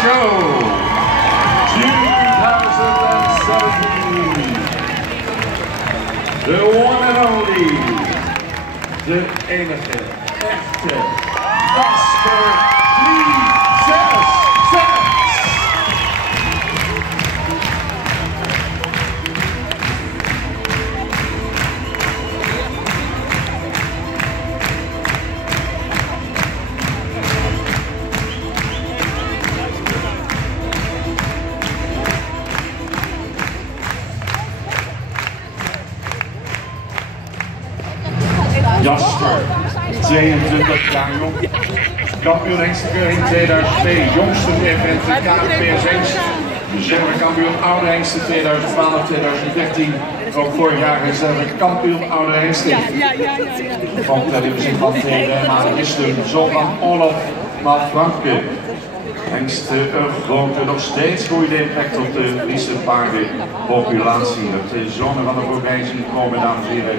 Show 2017. The one and only, de enige, echte Jasper 366. Jasper, 22 jaar jong, kampioen hengstekeuring 2002, jongste event de KNPS Hengst, reservekampioen oude hengsten 2012-2013, ook vorig jaar reservekampioen oude hengsten. Van televisie van TV Maarten, zoon van Olaf Franke. Hengsten grote, nog steeds goede impact op de Friese paardenpopulatie. De zonen van de voorbij zien komen, dames en heren.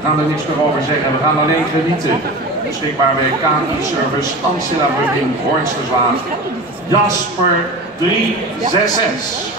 We gaan er niks meer over zeggen, we gaan alleen genieten. Beschikbaar bij KNI Service, Amsterdam Bruggen, Hoornsterswaard. Jasper 366.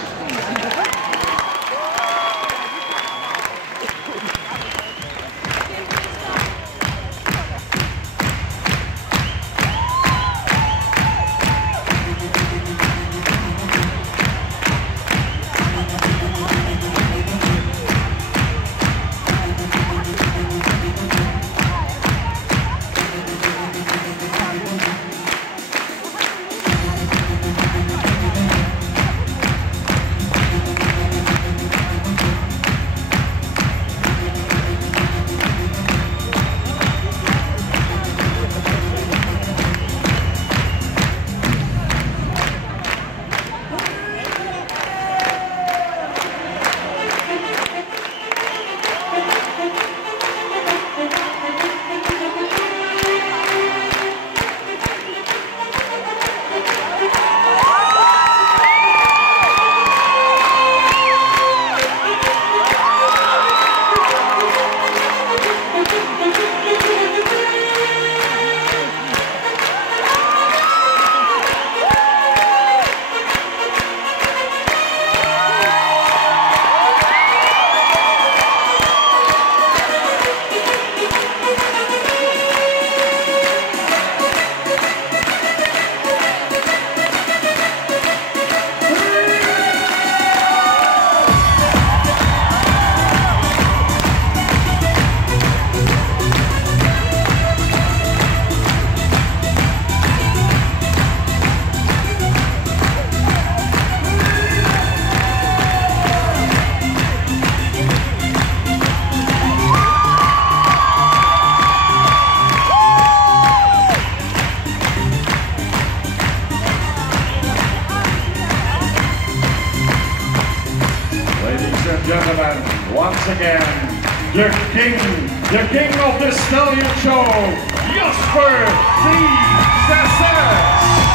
Gentlemen, once again, the king of the stallion show, Jasper 366.